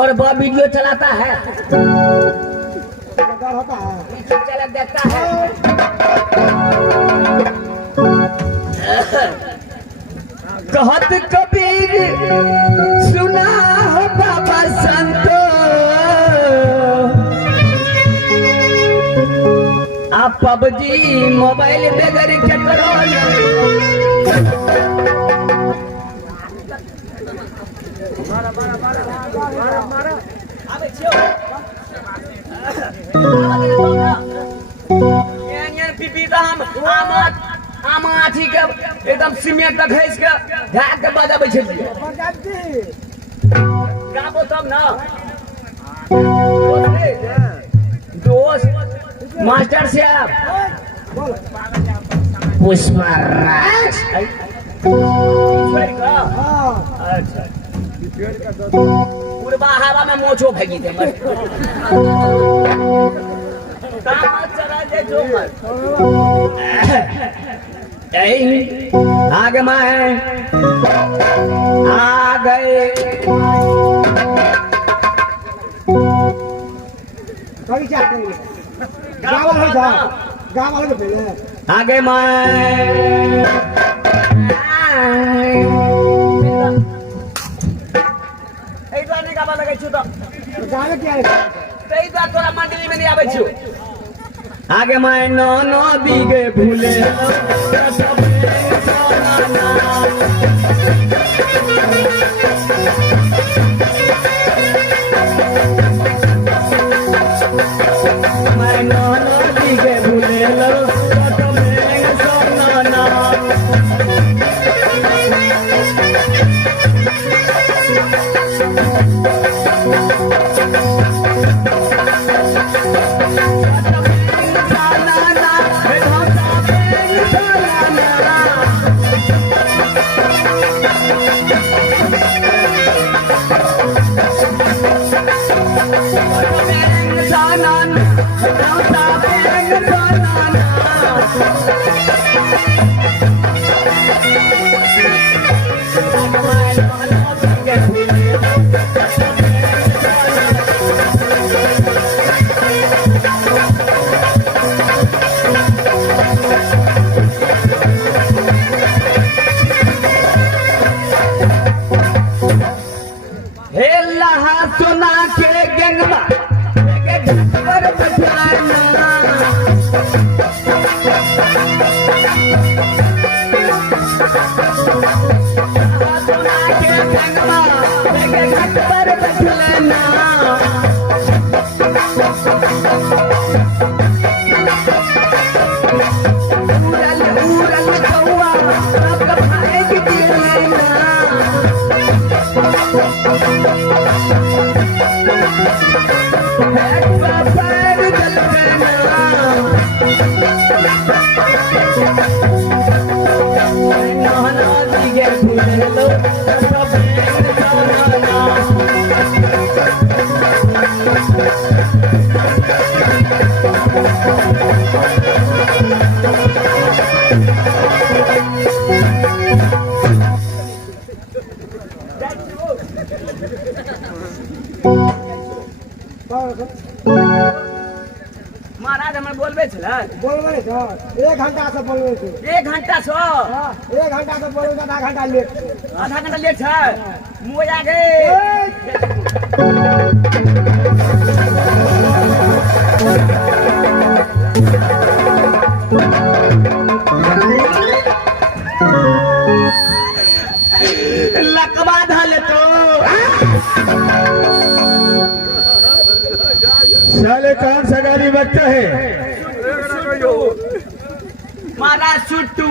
और वह वीडियो चलाता है, होता है चला देखता है। कहत कबीर सुना हो बाबा संतो, आप पबजी मोबाइल बगैर के करो। एकदम सीमेंट घस के ढाक के बजाबै छै गाबो तब ना दोस्त मास्टर साहब पुष्पराज अच्छा पूर्वा हवा में मोचो भगी थे आगे मैं आ गए आगे मैं तोरा मंडली में नहीं आवे छु आगे मैं नो बीगे भूले मैं नो बीगे भूले सुना के गंगवा पर बजाना सुना के गंगवा पर बजाना उड़ल कौवा आपका भाई की दिलना महाराज हमें बोलबे छलै बोलबे छ 1 घंटा से बोलबे छ 1 घंटा से हां 1 घंटा से बोलबे आधा घंटा लेट छै मुँह आ गए लकवा धले तो साले कौन सा गाड़ी बचता है महाराज सुट्टू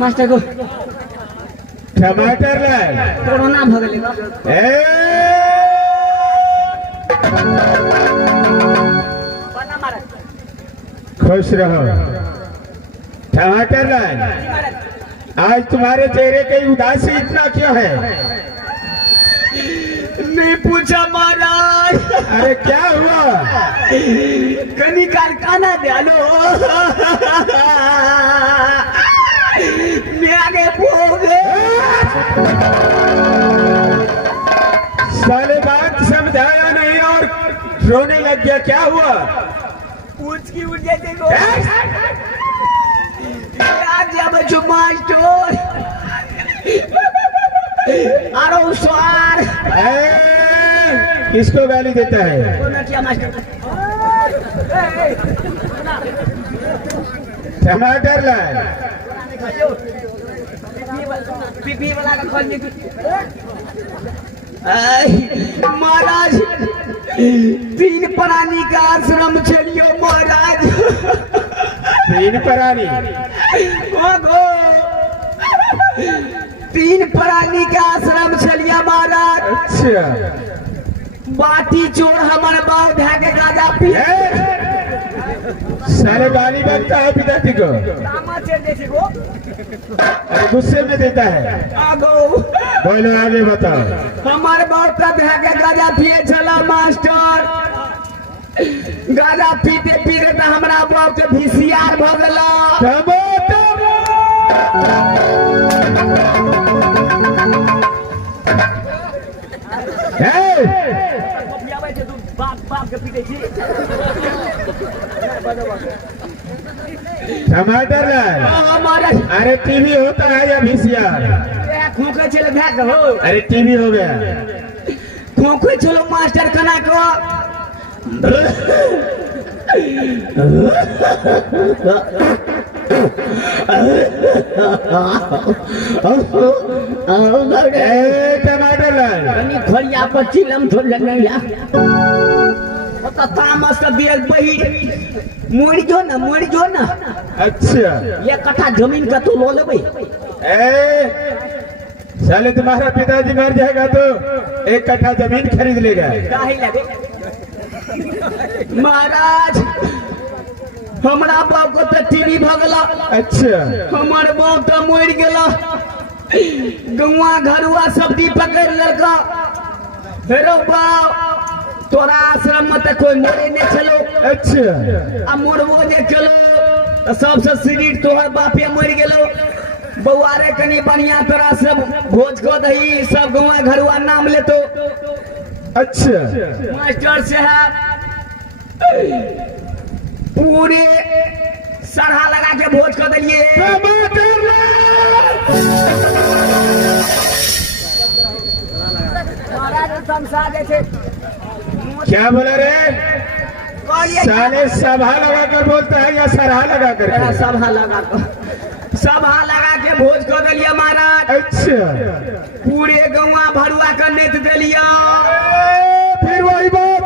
मास्टर को टमाटर लाए कोरोना भगले खुश रहो टमाटर लाए आज तुम्हारे चेहरे की उदासी इतना क्यों है नहीं पूछा महाराज अरे क्या हुआ कनी कारखाना डालो मैं आगे बोल रोने लग गया, क्या हुआ? पूछ की उठ गई देखो आज जब जो मास्टर अरे स्वार किसको गाली देता है? कोना किया मास्टर टमाटर लाल। पीपी वाला का खोलने की महाराज 3 प्राणी का आश्रम चलियो महाराज 3 प्राणी? 3 प्राणी का आश्रम चलिया महाराज। अच्छा, बाटी चोर हमारे बाप के गाजा पी सारे गाली बनता है पिताजी को। अरे गुस्से में देता है। आगो बोलो आगे बताओ। हमारे बाप का के गाजा पिए चला मास्टर गाजा पीते पीते तो हमारा बाप के भिसियार भ गला। टमाटर लाल। हमारा अरे टीवी होता है या वीसीआर? खोखे चलो भाग हो अरे टीवी हो गया। खोखे चलो मास्टर कना को टमाटर लाल कनी खड़िया पर चिलम थोड़ लगया तो तामस का बेल बही मोड़ जो ना। अच्छा, ये कट्ठा जमीन का तू लो ले साले तुम्हारा पिताजी मर जाएगा तो 1 कट्ठा जमीन खरीद लेगा। काहे लगे महाराज हमरा बाप को तो टीवी भगला। अच्छा, हमार बाप तो मर गेला गौवा घरुआ सब दी पकड़ लड़का हेरो बाप तोरा आश्रम में तो कोई मोरे ने चलो। अच्छा, आ मोरबो ने चलो तो सबसे शरीर तोहर बापे मर गेलो बउआरे कनी बढ़िया तोरा सब भोज को दही सब गौवा घरुआ नाम ले तो। अच्छा, मास्टर साहब पूरे सरहा लगा के भोज को दिए। क्या बोला रे? साले सभा लगा कर बोलता है या सरहा लगा कर? सभा लगा के भोज को दिलिया महाराज। अच्छा, पूरे गौवा भरुआ कर नेत दिलिया। फिर वही बात,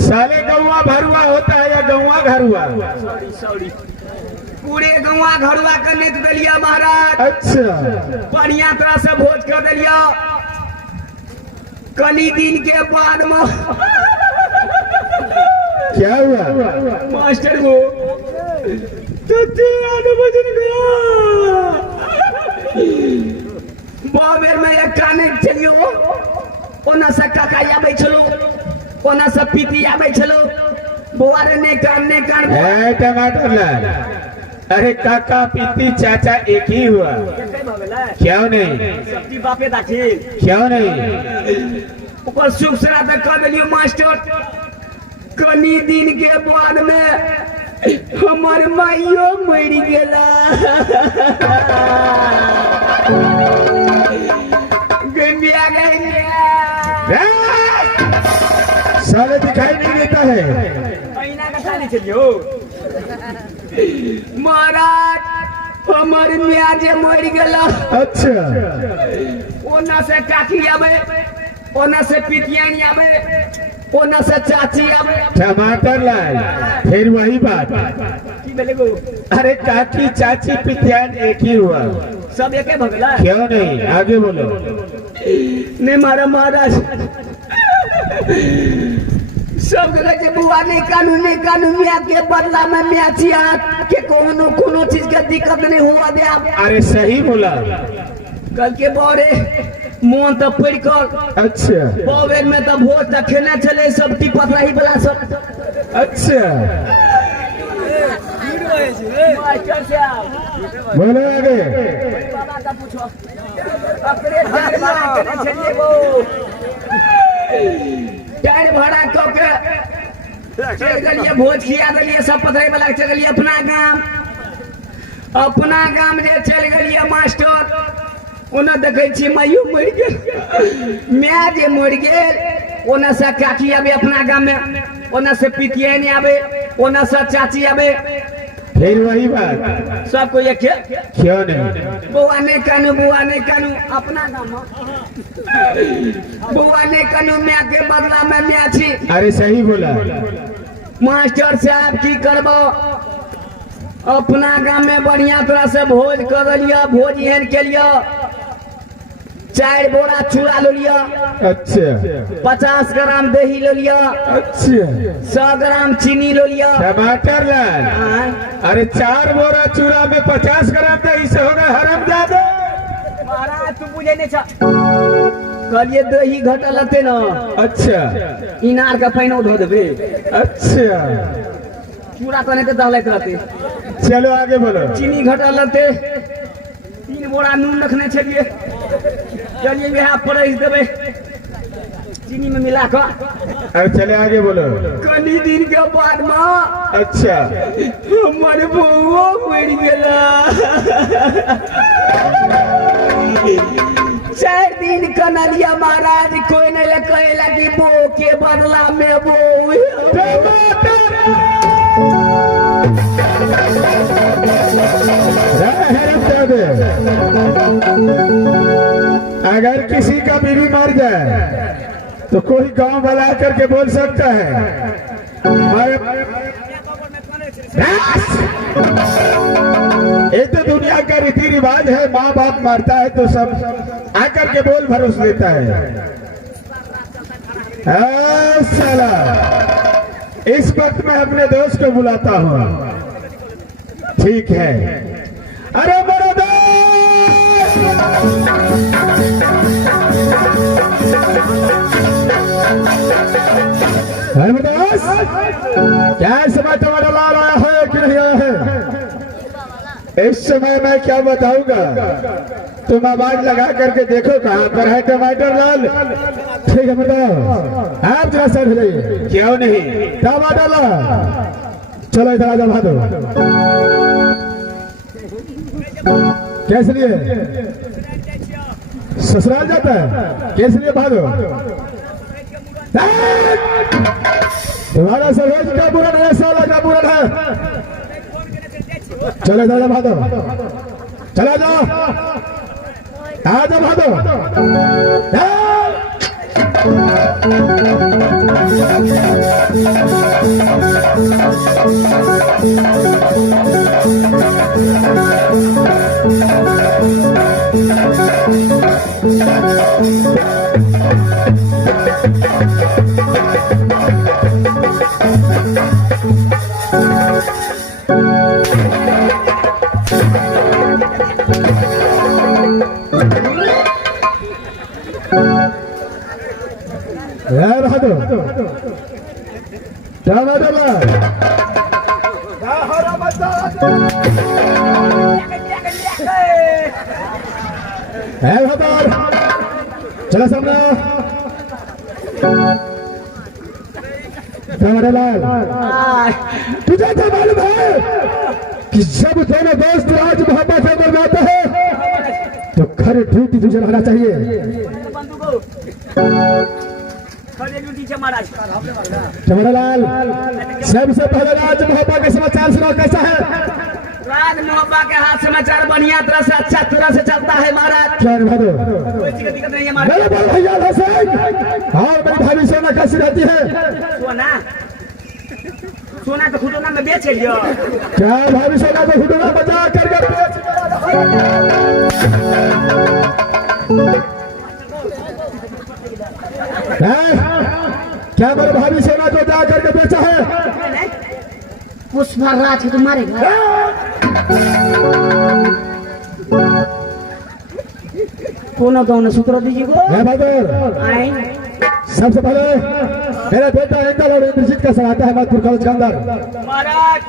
साले गौवा भरुआ होता है या गौवा घरुआ? पूरे गौवा घरुआ कर नेत दिलिया महाराज। अच्छा, बढ़िया तरह से भोज कर दिलिया। कनी दिन के बाद में क्या हुआ? मास्टर को बाबेर में एक काने चलियो ओना से काका आबै छलो ओना से पीती आबै छलो बुआरे ने कान ए टमाटर लाल, अरे काका पीती चाचा एक ही हुआ, क्यों नहीं? सबकी बापे दाखिल क्यों नहीं? ऊपर सुख सरा तक कर दिलियो मास्टर। कनी दिन के बाद में हमार माइयो मर गेला। गंबिया गंबिया साले दिखाई नहीं देता है। महीना का खाली चलियो महाराज हमार मियाँ मर गेला। अच्छा, ओना से काकी आवे ओना से पितियानी आवे ओना से चाची आवे। टमाटर लाल, फिर वही बात, की बोले गो अरे काकी चाची पितियान एक ही हुआ, सब एके भगला। क्यों नहीं? आगे बोलो। ने मारा महाराज सब जगह के बुआ ने कानून मियाँ के बदला में मियाँ चिया के कोनो चीज का दिक्कत नहीं हुआ दे। अरे सही बोला। कल के बोरे मोन तो पड़ कर। अच्छा, बोवेर में तो भोज तक खेलने चले सब टिपत रही बला सब। अच्छा, मास्टर साहब बोलो आगे। बाबा का पूछो अपने बारे में चलिए वो टायर भाड़ा कऽ के चल गेलिए भोज खिया देलिए सब पथरे वाला चल गेलिए अपना गाम जे चल गेलिए मास्टर ओना देखै छी माइयो मरि गेल माय जे मरि गेल ओना से काकी आबे अपना गाम में ओना से पितिया नहीं आबे ओना से चाची आबे फिर वही बात सबको एक क्यों नहीं बुआ नहीं कानू अपना गाम बुआ नहीं कानू मैं के बदला में मैं छी। अरे सही बोला मास्टर साहब की करबो अपना गाम में बढ़िया तरह से भोज कर लिया भोज एहन के लिया 4 बोरा चूड़ा लो लिया अच्छा 50 ग्राम दही लो लिया अच्छा 100 ग्राम चीनी लो लिया टमाटर लाल अरे 4 बोरा चूड़ा में 50 ग्राम दही से होगा हरामजादा महाराज तू बुझे नहीं छा कहलिए दही घटल हते ना अच्छा इनार का पानी धो देबे अच्छा चूड़ा तो नहीं दहलैत रहते चलो आगे बोलो चीनी घटल हते 3 बोरा नून रखने छलिए चलिए यहाँ परस देवे चीनी में मिला कर अरे चले आगे बोलो कनी दिन के बाद में अच्छा हमारे बउआ मर गेला 4 दिन कनलिया महाराज कोई नहीं कहेला कि बो के बदला में बो अगर किसी का बीवी मर जाए तो कोई गांव वाला करके बोल सकता है ये तो दुनिया का रीति रिवाज है माँ बाप मरता है तो सब आकर के बोल भरोस देता है साला इस वक्त मैं अपने दोस्त को बुलाता हूँ ठीक है अरे मेरा दोस्त क्या समय टमाटर ला रहा है कि नहीं आया है इस समय मैं क्या बताऊंगा तुम आवाज लगा करके देखो कहाँ पर है टमाटर लाल ठीक है बताओ आप जरा सर हिलाइए क्यों नहीं टमाटर लाल चलो इधर आ जाओ भादो कैसे लिए ससुराल जाता है कैसे लिए भादो तुम्हारा सरोज का बुरा है साला का बुरा है चले दादा भादो चला जाओ आ जाओ भादो टमाटर चला सामने टमाटर लाल तुझे तो मालूम है कि जब दोनों दोस्त आज मोहब्बत से जाते हैं तो खरे ड्यूटी तुझे रहना चाहिए टमाटर लाल सबसे पहले राज मोहब्बत के समाचार सुनाओ कैसा है राज मोहब्बत के हाथ समाचार बढ़िया तरह से अच्छा तरह से चलता है महाराज क्या भादो कोई चीज की दिक्कत नहीं है महाराज मेरे बड़े भैया हसन और मेरी भाभी सोना कैसी रहती है सोना सोना तो खुदोना में बेच लियो क्या भाभी सोना तो खुदोना बचा करके बेच क्या मेरे भाभी सोना को जा करके बेचा है पुष्पराज के तुम्हारे घर कौन कौन सूत्र दीजिए को आए सबसे पहले मेरा बेटा इंदल और इंद्रजीत का सलाहता है मधुपुर कॉलेज के अंदर महाराज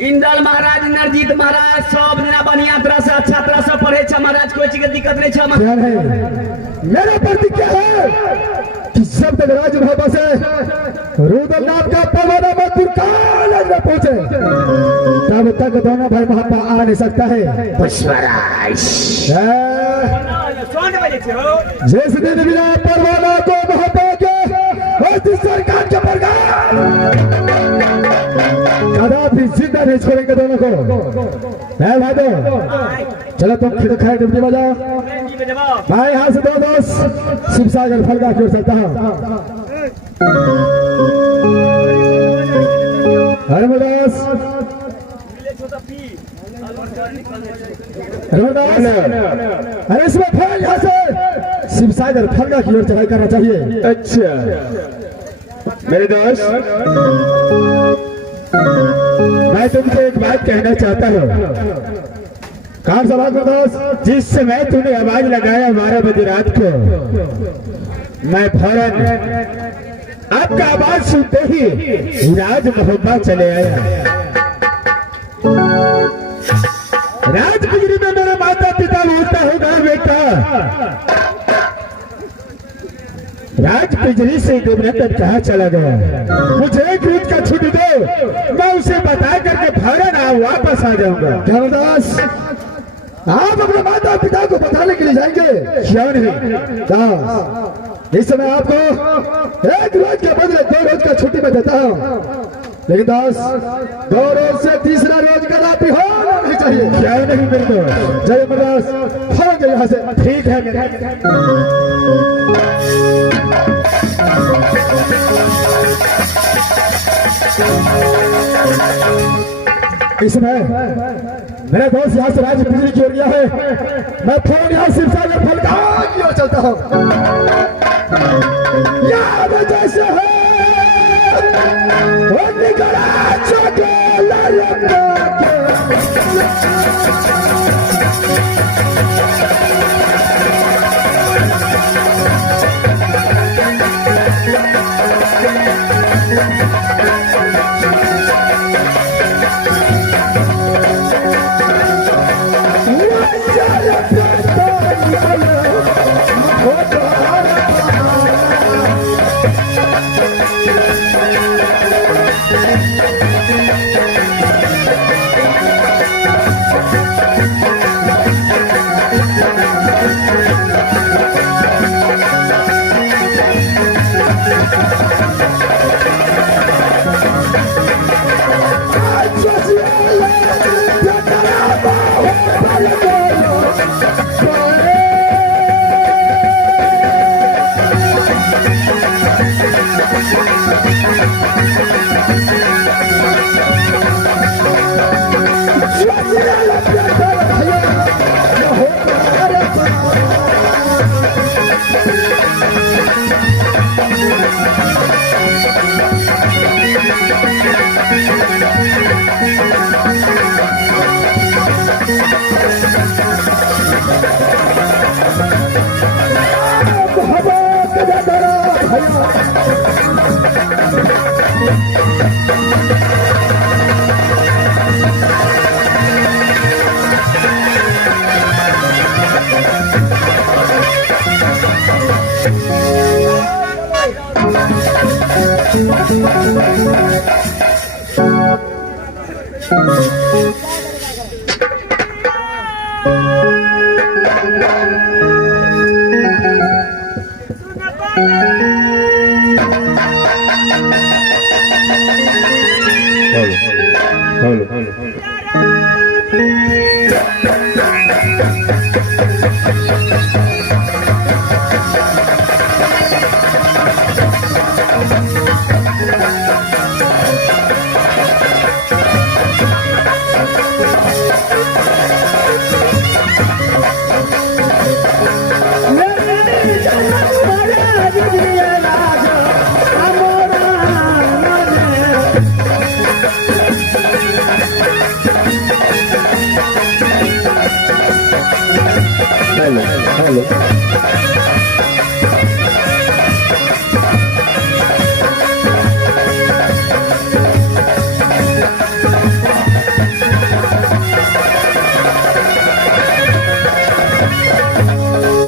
इंदल महाराज इंद्रजीत महाराज सब जना बढ़िया तरह से अच्छा तरह से पढ़े छ महाराज कोई चीज के दिक्कत नहीं छ मेरा प्रतिज्ञा है कि कि जब तक राज भापा से रुदल नाम का परवाना मजदूर कॉलेज में पहुंचे तब तक दोनों भाई महापा आ नहीं सकता है। पुष्पराज जिस दिन मिला परवाना को महापा के उस सरकार के प्रकार कदापि जिंदा नहीं छोड़ेंगे दोनों को। है भाई दो चलो तुम खिड़ खाए डुबकी बजाओ भाई। यहाँ से दो दोस्त शिवसागर फलगा की ओर चलता हूँ। हरमदास अरे इसमें फल यहाँ से शिवसागर फलगा की ओर चढ़ाई करना चाहिए। अच्छा मेरे दोस्त मैं तुमसे एक बात कहना चाहता हूँ। कार सभा को दोस्त जिस समय तूने आवाज लगाया 12 बजे रात को मैं फौरन आपका आवाज सुनते ही राज मोहब्बत चले आया। राजगिरी में मेरे माता पिता बोलता होगा बेटा राज पिंजरी से डूबने तक कहाँ चला गया। मुझे एक रोज का छुट्टी दो मैं उसे बता करके फौरन वापस आ जाऊंगा। धर्मदास आप अपने माता पिता को बताने के लिए जाएंगे क्यों नहीं दास? इस समय आपको एक रोज के बदले 2 रोज का छुट्टी में देता हूँ लेकिन दास 2 रोज से तीसरा रोज का रात होना नहीं चाहिए। क्या नहीं मेरे को जय मदास भाग यहाँ से। ठीक है इसमें मेरा दोस्त यहाँ से राज्य बिजली की ओर गया है। मैं फोन यहाँ शिवसागर फलगा की ओर चलता हूँ। याद जैसे है वो निकला चकोला हेलो